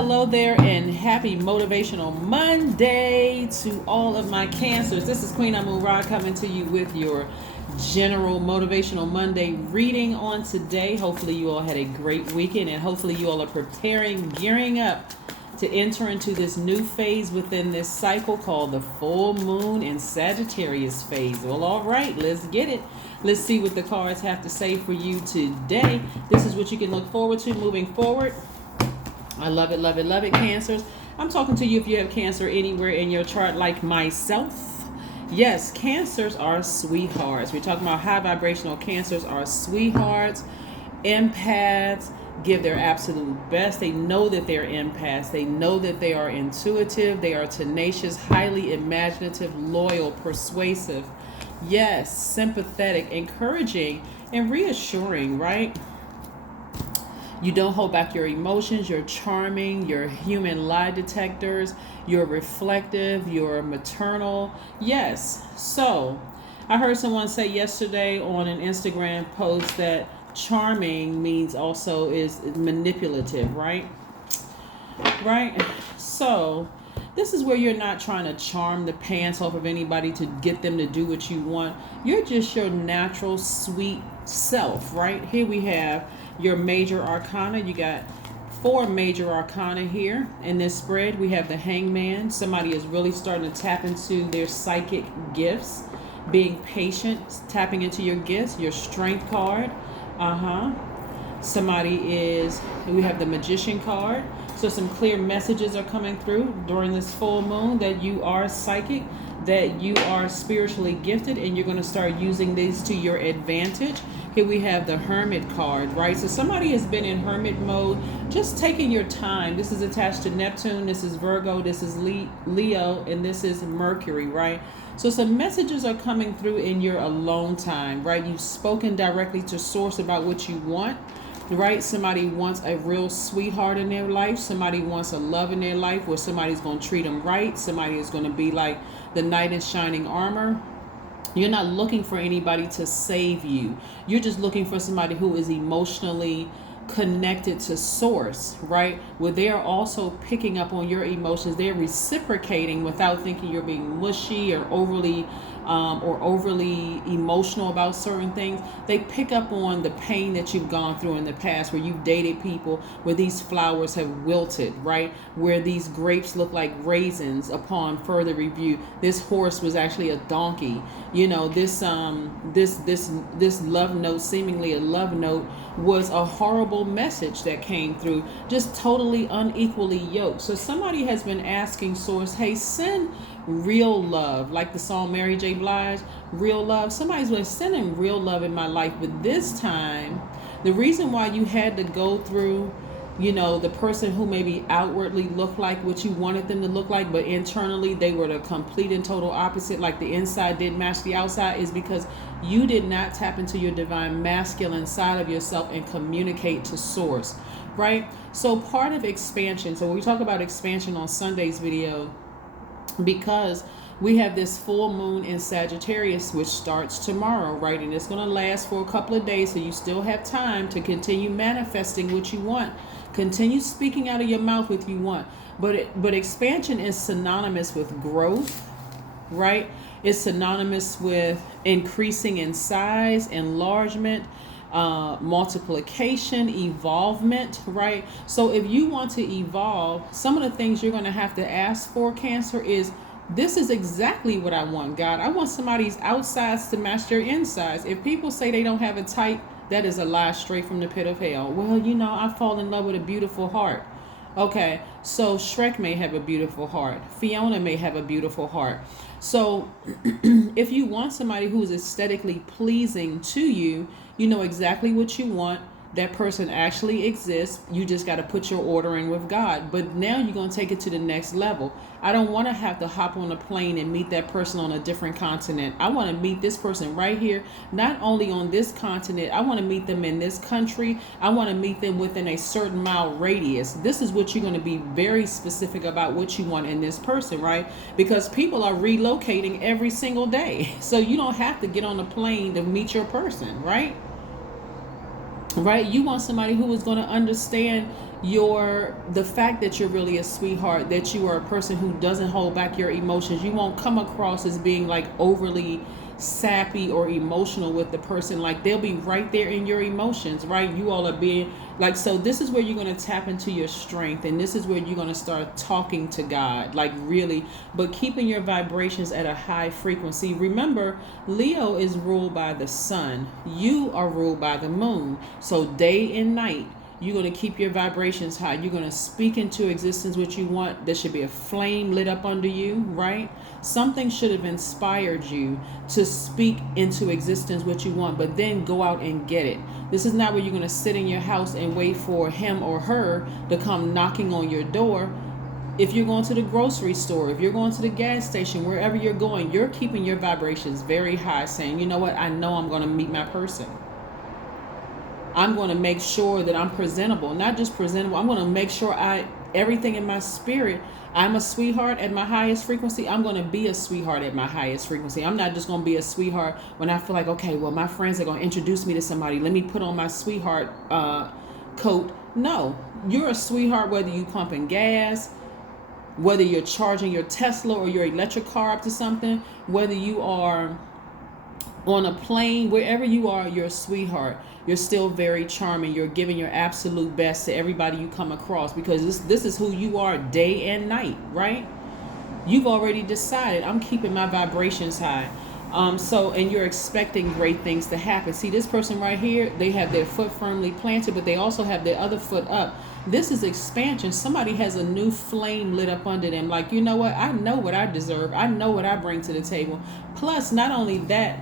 hello there, and happy Motivational Monday to all of my Cancers. This is Queen Amun Ra coming to you with your general Motivational Monday reading on today. Hopefully you all had a great weekend, and hopefully you all are gearing up to enter into this new phase within this cycle called the full moon and Sagittarius phase. Well, all right, let's get it. Let's see what the cards have to say for you today. This is what you can look forward to moving forward. I love it, love it, love it, Cancers. I'm talking to you if you have Cancer anywhere in your chart like myself. Yes, Cancers are sweethearts. We're talking about high vibrational Cancers are sweethearts. Empaths give their absolute best. They know that they're empaths. They know that they are intuitive. They are tenacious, highly imaginative, loyal, persuasive. Yes, sympathetic, encouraging, and reassuring, right? You don't hold back your emotions. You're charming. You're human lie detectors. You're reflective. You're maternal. Yes. So I heard someone say yesterday on an Instagram post that charming means also is manipulative, right? Right. So this is where you're not trying to charm the pants off of anybody to get them to do what you want. You're just your natural sweet self, right? Here we have your major arcana. You got 4 major arcana here in this spread. We have the Hangman. Somebody is really starting to tap into their psychic gifts, being patient, tapping into your gifts. Your Strength card. We have the Magician card. So some clear messages are coming through during this full moon that you are psychic, that you are spiritually gifted, and you're going to start using these to your advantage. Here we have the Hermit card, right? So somebody has been in hermit mode, just taking your time. This is attached to Neptune, this is Virgo, this is Leo, and this is Mercury, right? So some messages are coming through in your alone time, right? You've spoken directly to source about what you want, right? Somebody wants a real sweetheart in their life. Somebody wants a love in their life where somebody's going to treat them right. Somebody is going to be like the knight in shining armor. You're not looking for anybody to save you. You're just looking for somebody who is emotionally connected to source, right? Where they are also picking up on your emotions. They're reciprocating without thinking you're being mushy or overly emotional about certain things. They pick up on the pain that you've gone through in the past, where you've dated people where these flowers have wilted, right? Where these grapes look like raisins upon further review. This horse was actually a donkey. You know, this love note, seemingly a love note, was a horrible message that came through, just totally unequally yoked. So somebody has been asking source, hey, send real love, like the song Mary J. Blige, real love. Somebody's been sending real love in my life, but this time, the reason why you had to go through, you know, the person who maybe outwardly looked like what you wanted them to look like, but internally they were the complete and total opposite, like the inside didn't match the outside, is because you did not tap into your divine masculine side of yourself and communicate to source, right? So part of expansion, so when we talk about expansion on Sunday's video, because we have this full moon in Sagittarius, which starts tomorrow, right? And it's going to last for a couple of days, so you still have time to continue manifesting what you want. Continue speaking out of your mouth what you want. But expansion is synonymous with growth, right? It's synonymous with increasing in size, enlargement, multiplication, evolvement, right? So if you want to evolve, some of the things you're going to have to ask for, Cancer, is this is exactly what I want, God. I want somebody's outsides to match their insides. If people say they don't have a type, that is a lie straight from the pit of hell. Well, you know, I fall in love with a beautiful heart. Okay, so Shrek may have a beautiful heart. Fiona may have a beautiful heart. So if you want somebody who's aesthetically pleasing to you, you know exactly what you want. That person actually exists. You just got to put your order in with God. But now you're going to take it to the next level. I don't want to have to hop on a plane and meet that person on a different continent. I want to meet this person right here, not only on this continent. I want to meet them in this country. I want to meet them within a certain mile radius. This is what you're going to be very specific about what you want in this person, right? Because people are relocating every single day. So you don't have to get on a plane to meet your person, right? Right? You want somebody who is going to understand The fact that you're really a sweetheart, that you are a person who doesn't hold back your emotions. You won't come across as being like overly sappy or emotional with the person. Like, they'll be right there in your emotions, right? You all are being like, so this is where you're going to tap into your strength, and this is where you're going to start talking to God, like really, but keeping your vibrations at a high frequency. Remember, Leo is ruled by the sun. You are ruled by the moon. So day and night, you're going to keep your vibrations high. You're going to speak into existence what you want. There should be a flame lit up under you, right? Something should have inspired you to speak into existence what you want, but then go out and get it. This is not where you're going to sit in your house and wait for him or her to come knocking on your door. If you're going to the grocery store, if you're going to the gas station, wherever you're going, you're keeping your vibrations very high, saying, you know what, I know I'm going to meet my person. I'm going to make sure that I'm presentable, not just presentable. I'm going to make sure everything in my spirit, I'm a sweetheart at my highest frequency. I'm going to be a sweetheart at my highest frequency. I'm not just going to be a sweetheart when I feel like, okay, well, my friends are going to introduce me to somebody. Let me put on my sweetheart coat. No, you're a sweetheart whether you pumping gas, whether you're charging your Tesla or your electric car up to something, whether you are on a plane, wherever you are, you're a sweetheart. You're still very charming. You're giving your absolute best to everybody you come across, because this is who you are day and night, right? You've already decided, I'm keeping my vibrations high. And you're expecting great things to happen. See, this person right here, they have their foot firmly planted, but they also have their other foot up. This is expansion. Somebody has a new flame lit up under them. Like, you know what? I know what I deserve. I know what I bring to the table. Plus, not only that,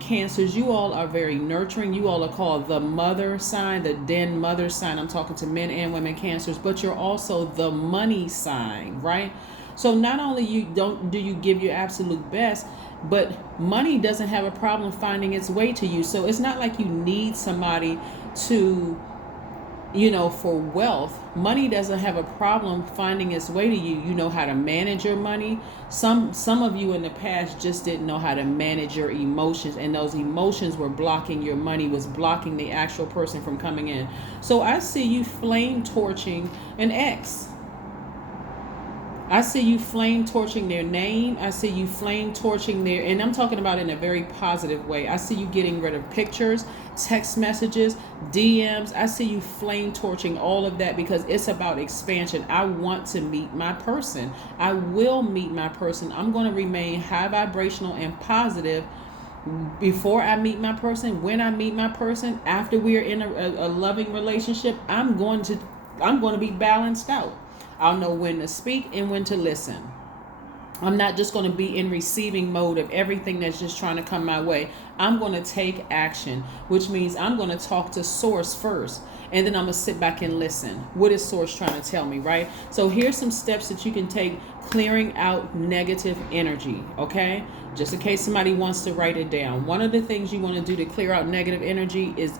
Cancers, you all are very nurturing. You all are called the mother sign, the den mother sign. I'm talking to men and women Cancers, but you're also the money sign, right? So not only do you give your absolute best, but money doesn't have a problem finding its way to you. So it's not like you need somebody to, for wealth. Money doesn't have a problem finding its way to you. You know how to manage your money. Some of you in the past just didn't know how to manage your emotions, and those emotions were blocking your money, was blocking the actual person from coming in. So I see you flame torching an ex. I see you flame torching their name. I see you flame torching and I'm talking about in a very positive way. I see you getting rid of pictures, text messages, DMs. I see you flame torching all of that, because it's about expansion. I want to meet my person. I will meet my person. I'm going to remain high vibrational and positive before I meet my person. When I meet my person, after we're in a loving relationship, I'm going to be balanced out. I'll know when to speak and when to listen. I'm not just going to be in receiving mode of everything that's just trying to come my way. I'm going to take action, which means I'm going to talk to source first, and then I'm going to sit back and listen. What is source trying to tell me, right? So here's some steps that you can take clearing out negative energy, okay? Just in case somebody wants to write it down. One of the things you want to do to clear out negative energy is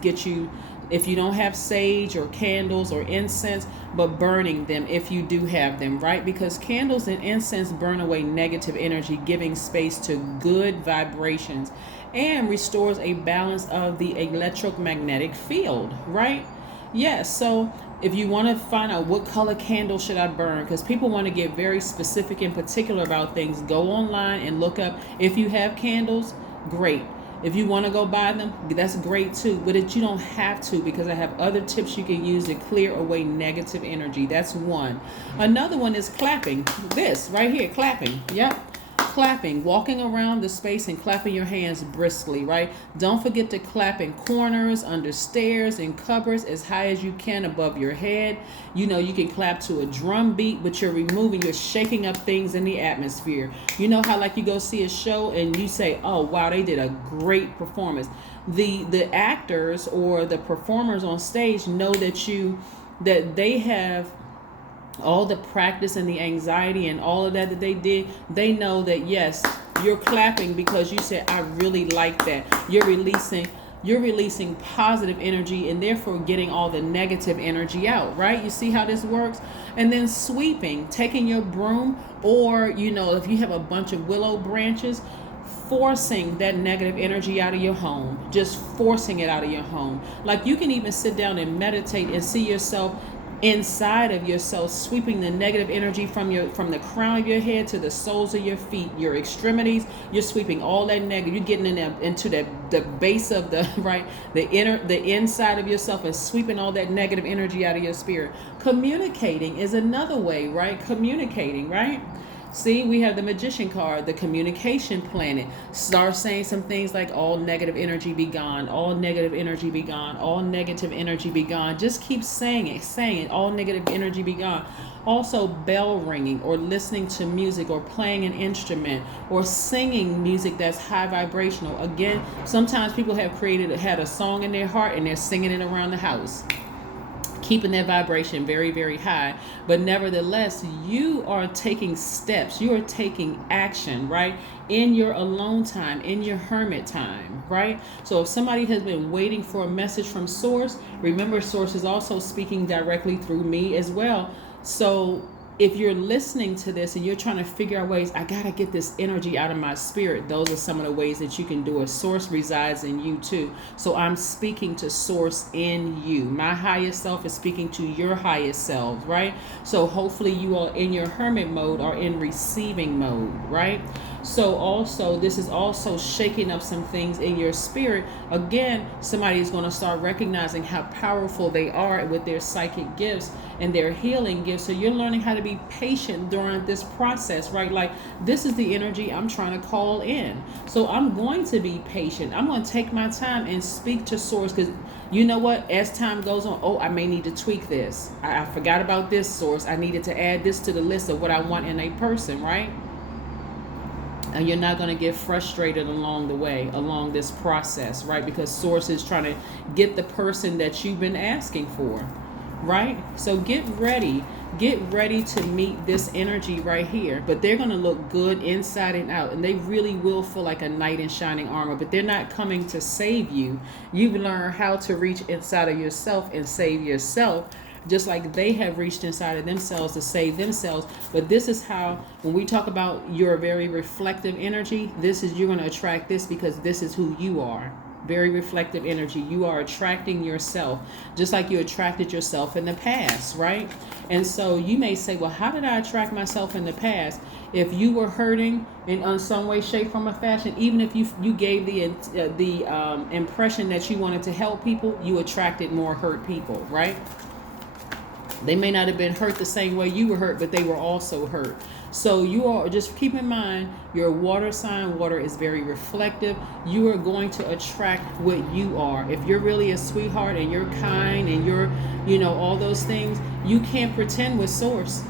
if you don't have sage or candles or incense, but burning them if you do have them, right? Because candles and incense burn away negative energy, giving space to good vibrations, and restores a balance of the electromagnetic field, right? Yes, so if you want to find out what color candle should I burn, because people want to get very specific and particular about things, go online and look up. If you have candles, great. If you want to go buy them, that's great too. But you don't have to, because I have other tips you can use to clear away negative energy. That's one. Another one is clapping. This right here, clapping. Yep. Clapping, walking around the space and clapping your hands briskly, right? Don't forget to clap in corners, under stairs, in cupboards, as high as you can above your head. You can clap to a drum beat, but you're shaking up things in the atmosphere. You know how like you go see a show and you say, oh wow, they did a great performance. The actors or the performers on stage know that they have all the practice and the anxiety and all of that they did. They know that yes, you're clapping because you said, I really like that. You're releasing positive energy and therefore getting all the negative energy out, right? You see how this works? And then sweeping, taking your broom, or if you have a bunch of willow branches, forcing that negative energy out of your home, just forcing it out of your home. Like you can even sit down and meditate and see yourself inside of yourself, sweeping the negative energy from the crown of your head to the soles of your feet, your extremities. You're sweeping all that negative. You're getting into the base of the right, the inside of yourself, and sweeping all that negative energy out of your spirit. Communicating is another way, right? Communicating, right? See, we have the Magician card, the communication planet. Start saying some things like, all negative energy be gone, all negative energy be gone, all negative energy be gone. Just keep saying it, all negative energy be gone. Also, bell ringing, or listening to music, or playing an instrument, or singing music that's high vibrational. Again, sometimes people have had a song in their heart and they're singing it around the house, keeping that vibration very, very high. But nevertheless, you are taking steps, you are taking action, right? In your alone time, in your hermit time, right? So if somebody has been waiting for a message from Source, remember Source is also speaking directly through me as well. So if you're listening to this and you're trying to figure out ways, I gotta get this energy out of my spirit, those are some of the ways that you can do it. Source resides in you too. So I'm speaking to Source in you. My highest self is speaking to your highest self, right? So hopefully you are in your hermit mode or in receiving mode, right? So also, this is also shaking up some things in your spirit. Again, somebody is going to start recognizing how powerful they are with their psychic gifts and their healing gifts. So you're learning how to be patient during this process, right? Like, this is the energy I'm trying to call in. So I'm going to be patient. I'm going to take my time and speak to Source, because you know what? As time goes on, oh, I may need to tweak this. I forgot about this, Source. I needed to add this to the list of what I want in a person, right? And you're not going to get frustrated along the way, along this process, right? Because Source is trying to get the person that you've been asking for, right? So get ready to meet this energy right here. But they're going to look good inside and out, and they really will feel like a knight in shining armor. But they're not coming to save you. You've learned how to reach inside of yourself and save yourself, just like they have reached inside of themselves to save themselves. But this is how, when we talk about your very reflective energy, you're going to attract this, because this is who you are. Very reflective energy. You are attracting yourself, just like you attracted yourself in the past, right? And so you may say, well, how did I attract myself in the past? If you were hurting in some way, shape, form, or fashion, even if you gave the impression that you wanted to help people, you attracted more hurt people, right? They may not have been hurt the same way you were hurt, but they were also hurt. So you are, just keep in mind, you're a water sign. Water is very reflective. You are going to attract what you are. If you're really a sweetheart and you're kind and you're, all those things, you can't pretend with Source.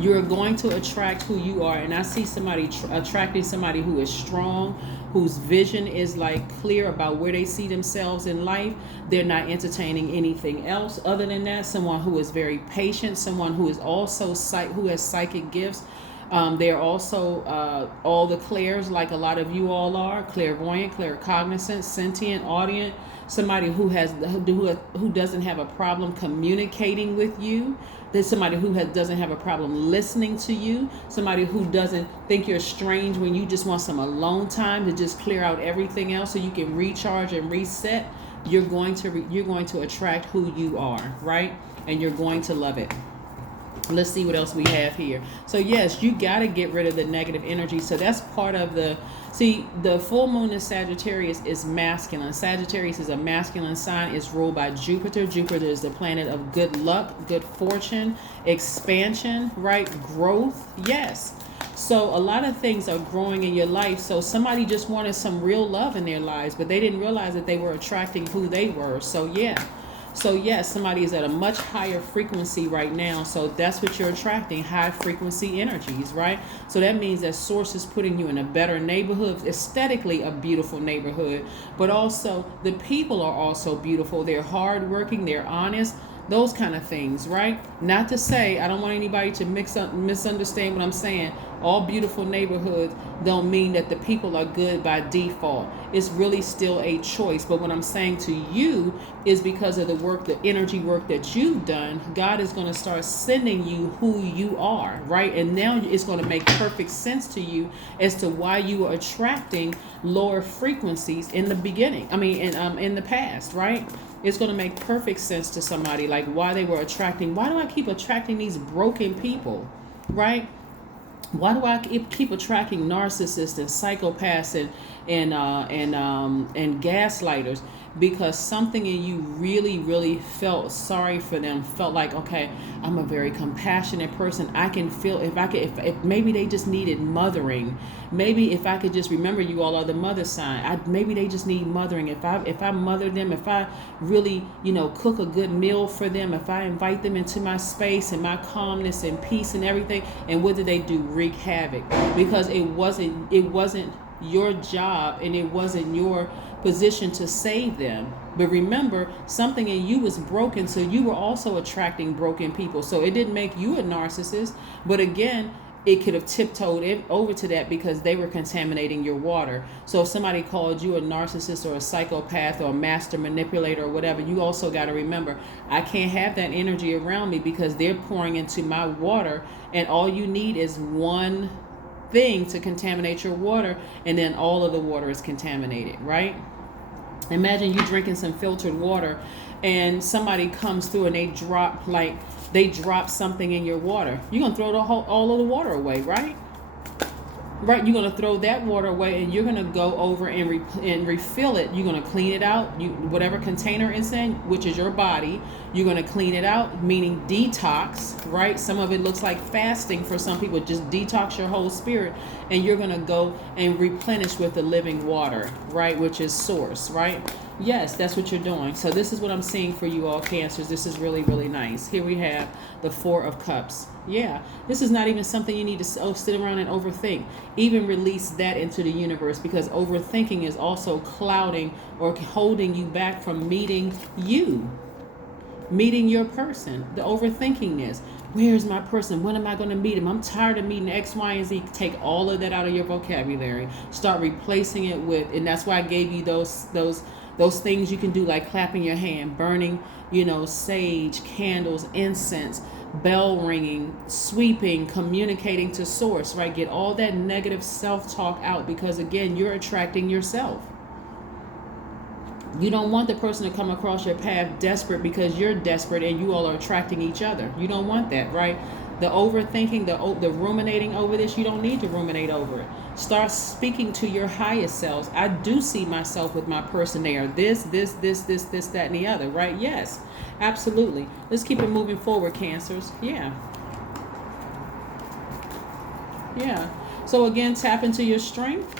You're going to attract who you are. And I see somebody attracting somebody who is strong, whose vision is like clear about where they see themselves in life. They're not entertaining anything else other than that. Someone who is very patient, someone who is also who has psychic gifts. They're also all the clairs, like a lot of you all are, clairvoyant, claircognizant, sentient, audient. Somebody who doesn't have a problem communicating with you. There's somebody who doesn't have a problem listening to you. Somebody who doesn't think you're strange when you just want some alone time to just clear out everything else so you can recharge and reset. You're going to attract who you are, right? And you're going to love it. Let's see what else we have here. So yes, you got to get rid of the negative energy. So that's part of the full moon in Sagittarius is masculine. Sagittarius is a masculine sign. It's ruled by Jupiter. Jupiter is the planet of good luck, good fortune, expansion, right? Growth. Yes. So a lot of things are growing in your life. So somebody just wanted some real love in their lives, but they didn't realize that they were attracting who they were. So yeah. So yes, somebody is at a much higher frequency right now. So that's what you're attracting, high frequency energies, right? So that means that Source is putting you in a better neighborhood, aesthetically a beautiful neighborhood, but also the people are also beautiful. They're hardworking, they're honest, those kind of things, right? Not to say, I don't want anybody to misunderstand what I'm saying. All beautiful neighborhoods don't mean that the people are good by default. It's really still a choice. But what I'm saying to you is because of the energy work that you've done, God is going to start sending you who you are, right? And now it's going to make perfect sense to you as to why you are attracting lower frequencies in the beginning. In the past, right? It's going to make perfect sense to somebody, like why they were attracting. Why do I keep attracting these broken people, right? Why do I keep attracting narcissists and psychopaths and gaslighters? Because something in you really, really felt sorry for them. Felt like, okay, I'm a very compassionate person. I can feel if maybe they just needed mothering. Maybe if I could just remember, you all are the mother sign. Maybe they just need mothering. If I mother them, if I really, cook a good meal for them, if I invite them into my space and my calmness and peace and everything, and what did they do? Wreak havoc. Because it wasn't your job and it wasn't your position to save them. But remember, something in you was broken, so you were also attracting broken people. So it didn't make you a narcissist, but again, it could have tiptoed over to that because they were contaminating your water. So if somebody called you a narcissist or a psychopath or a master manipulator or whatever, you also got to remember, I can't have that energy around me because they're pouring into my water, and all you need is one thing to contaminate your water, and then all of the water is contaminated, right? Imagine you drinking some filtered water and somebody comes through and they drop something in your water. You're going to throw all of the water away, right? Right, you're going to throw that water away, and you're going to go over and refill it. You're going to clean it out. Whatever container it's in, which is your body, you're going to clean it out, meaning detox, right? Some of it looks like fasting for some people. Just detox your whole spirit, and you're going to go and replenish with the living water, right, which is source, right? Yes, that's what you're doing. So this is what I'm seeing for you all, Cancers. This is really, really nice. Here we have the Four of Cups. Yeah, this is not even something you need to sit around and overthink. Even release that into the universe, because overthinking is also clouding or holding you back from meeting your person. The overthinkingness. Where's my person? When am I going to meet him? I'm tired of meeting X, Y, and Z. Take all of that out of your vocabulary. Start replacing it with, and that's why I gave you those things you can do, like clapping your hand, burning, sage, candles, incense, bell ringing, sweeping, communicating to source, right? Get all that negative self-talk out, because again, you're attracting yourself. You don't want the person to come across your path desperate because you're desperate and you all are attracting each other. You don't want that, right? The overthinking, the ruminating over this, you don't need to ruminate over it. Start speaking to your highest selves. I do see myself with my person. They are this, that, and the other, right? Yes, absolutely. Let's keep it moving forward, Cancers. Yeah. So again, tap into your strength.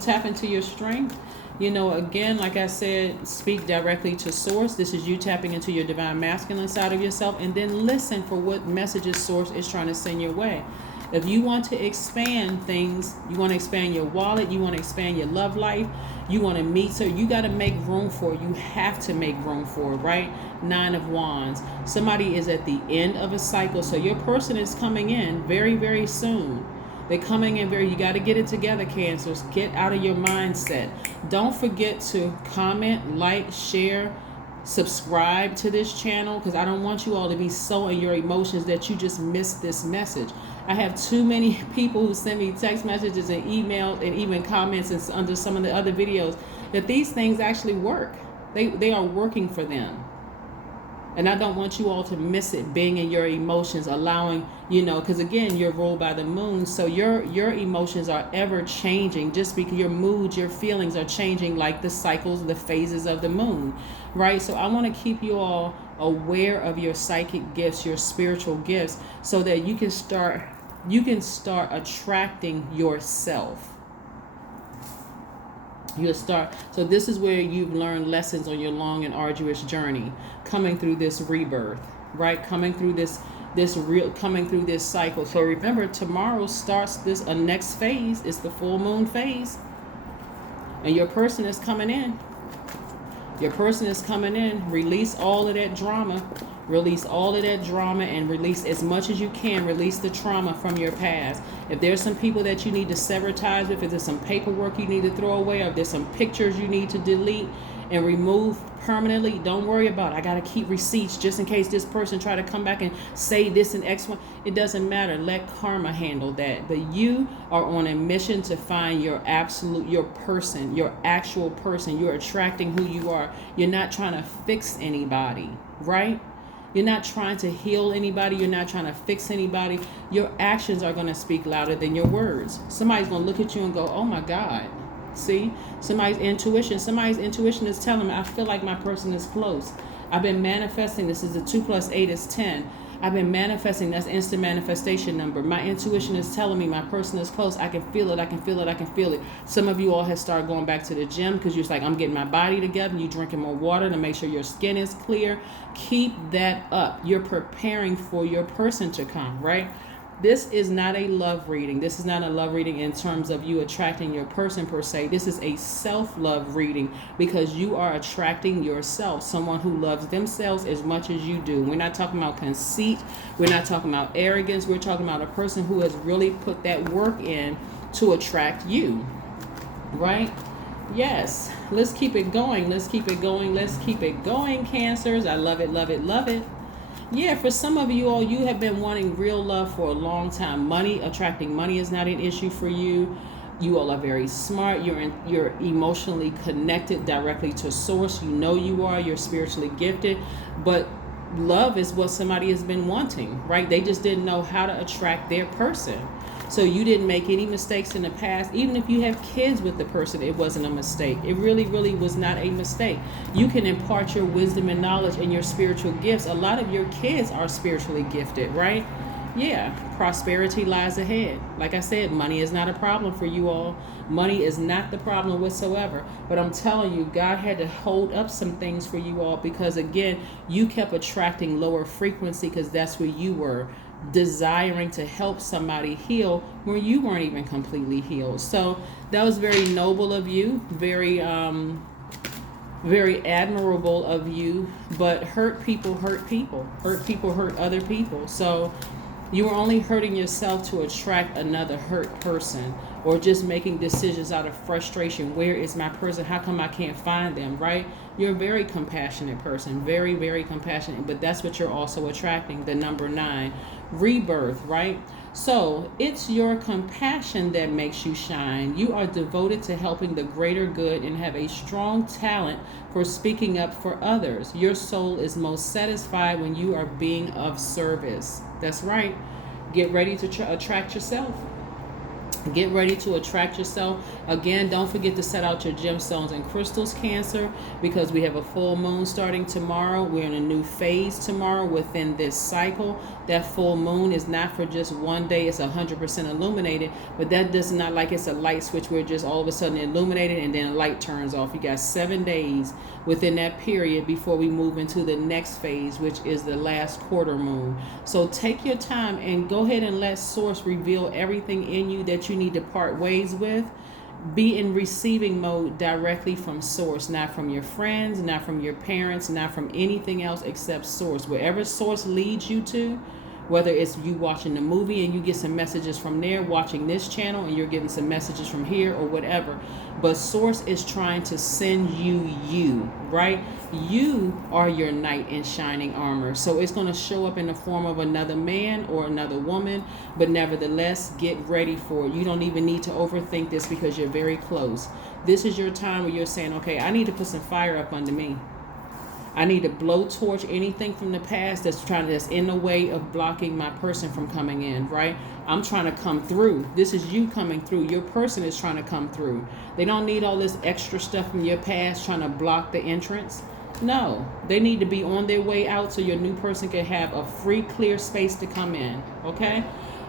Tap into your strength. Again, like I said, speak directly to source. This is you tapping into your divine masculine side of yourself, and then listen for what messages source is trying to send your way. If you want to expand things, you want to expand your wallet, you want to expand your love life, you want to meet, so you got to make room for it. You have to make room for it, right? Nine of Wands. Somebody is at the end of a cycle, so your person is coming in very, very soon. They're coming in you got to get it together, Cancers. Get out of your mindset. Don't forget to comment, like, share, subscribe to this channel, because I don't want you all to be so in your emotions that you just miss this message. I have too many people who send me text messages and email and even comments and under some of the other videos that these things actually work. They are working for them. And I don't want you all to miss it, being in your emotions, allowing, because again, you're ruled by the moon. So your emotions are ever changing, just because your moods, your feelings are changing like the cycles, the phases of the moon, right? So I want to keep you all aware of your psychic gifts, your spiritual gifts, so that you can start attracting yourself. So this is where you've learned lessons on your long and arduous journey, coming through this rebirth, right? Coming through this cycle. So remember, tomorrow starts a next phase. It's the full moon phase, and your person is coming in. Release all of that drama. And release as much as you can. Release the trauma from your past. If there's some people that you need to sever ties with, if there's some paperwork you need to throw away, or if there's some pictures you need to delete, and remove permanently. Don't worry about it. I got to keep receipts just in case this person try to come back and say this and X1. It doesn't matter. Let karma handle that. But you are on a mission to find your person, your actual person. You're attracting who you are. You're not trying to fix anybody, right? You're not trying to heal anybody. You're not trying to fix anybody. Your actions are going to speak louder than your words. Somebody's going to look at you and go, oh my God. See, somebody's intuition is telling me, I feel like my person is close. I've been manifesting. This is a 2 + 8 is 10. I've been manifesting. That's instant manifestation number. My intuition is telling me my person is close. I can feel it. I can feel it. I can feel it. Some of you all have started going back to the gym because you're just like, I'm getting my body together. You drinking more water to make sure your skin is clear. Keep that up. You're preparing for your person to come, right? This is not a love reading. This is not a love reading in terms of you attracting your person per se. This is a self-love reading because you are attracting yourself, someone who loves themselves as much as you do. We're not talking about conceit. We're not talking about arrogance. We're talking about a person who has really put that work in to attract you, right? Yes. Let's keep it going. Let's keep it going. Let's keep it going, Cancers. I love it, love it, love it. Yeah, for some of you all, you have been wanting real love for a long time. Attracting money is not an issue for you. You all are very smart. You're emotionally connected directly to source. You know you are. You're spiritually gifted. But love is what somebody has been wanting, right? They just didn't know how to attract their person. So you didn't make any mistakes in the past. Even if you have kids with the person, it wasn't a mistake. It really, really was not a mistake. You can impart your wisdom and knowledge and your spiritual gifts. A lot of your kids are spiritually gifted, right? Yeah, prosperity lies ahead. Like I said, money is not a problem for you all. Money is not the problem whatsoever. But I'm telling you, God had to hold up some things for you all because, again, you kept attracting lower frequency because that's where you were, desiring to help somebody heal where you weren't even completely healed. So that was very noble of you, very admirable of you. But hurt people hurt other people. So you were only hurting yourself to attract another hurt person, or just making decisions out of frustration. Where is my person? How come I can't find them, right? You're a very compassionate person, very, very compassionate, but that's what you're also attracting, the number 9, rebirth, right? So it's your compassion that makes you shine. You are devoted to helping the greater good and have a strong talent for speaking up for others. Your soul is most satisfied when you are being of service. That's right. Get ready to attract yourself. Get ready to attract yourself. Again, don't forget to set out your gemstones and crystals, Cancer, because we have a full moon starting tomorrow. We're in a new phase tomorrow within this cycle. That full moon is not for just one day. It's 100% illuminated, but that does not, like it's a light switch where just all of a sudden illuminated and then a light turns off. You got 7 days within that period before we move into the next phase, which is the last quarter moon. So take your time and go ahead and let Source reveal everything in you that you need to part ways with. Be in receiving mode directly from Source, not from your friends, not from your parents, not from anything else except Source. Wherever Source leads you to, whether it's you watching the movie and you get some messages from there, watching this channel and you're getting some messages from here or whatever. But Source is trying to send you, right? You are your knight in shining armor. So it's going to show up in the form of another man or another woman. But nevertheless, get ready for it. You don't even need to overthink this because you're very close. This is your time where you're saying, okay, I need to put some fire up under me. I need to blowtorch anything from the past that's in the way of blocking my person from coming in, right? I'm trying to come through. This is you coming through. Your person is trying to come through. They don't need all this extra stuff from your past trying to block the entrance. No, they need to be on their way out so your new person can have a free, clear space to come in, okay?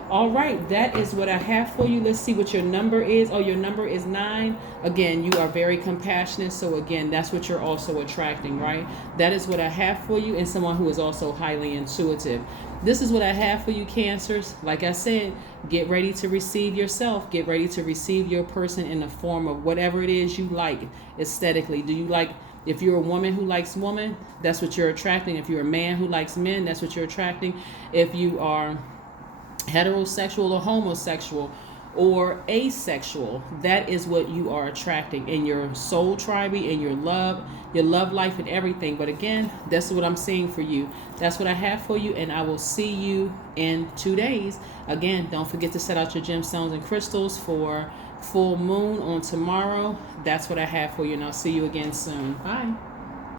All right, that is what I have for you. Let's see what your number is. Oh, your number is 9. Again, you are very compassionate. So again, that's what you're also attracting, right? That is what I have for you, and someone who is also highly intuitive. This is what I have for you, Cancers. Like I said, get ready to receive yourself. Get ready to receive your person in the form of whatever it is you like aesthetically. Do you like, if you're a woman who likes women, that's what you're attracting. If you're a man who likes men, that's what you're attracting. If you are heterosexual or homosexual, or asexual. That is what you are attracting in your soul tribe, in your love life, and everything. But again, that's what I'm seeing for you. That's what I have for you, and I will see you in 2 days. Again, don't forget to set out your gemstones and crystals for full moon on tomorrow. That's what I have for you, and I'll see you again soon. Bye.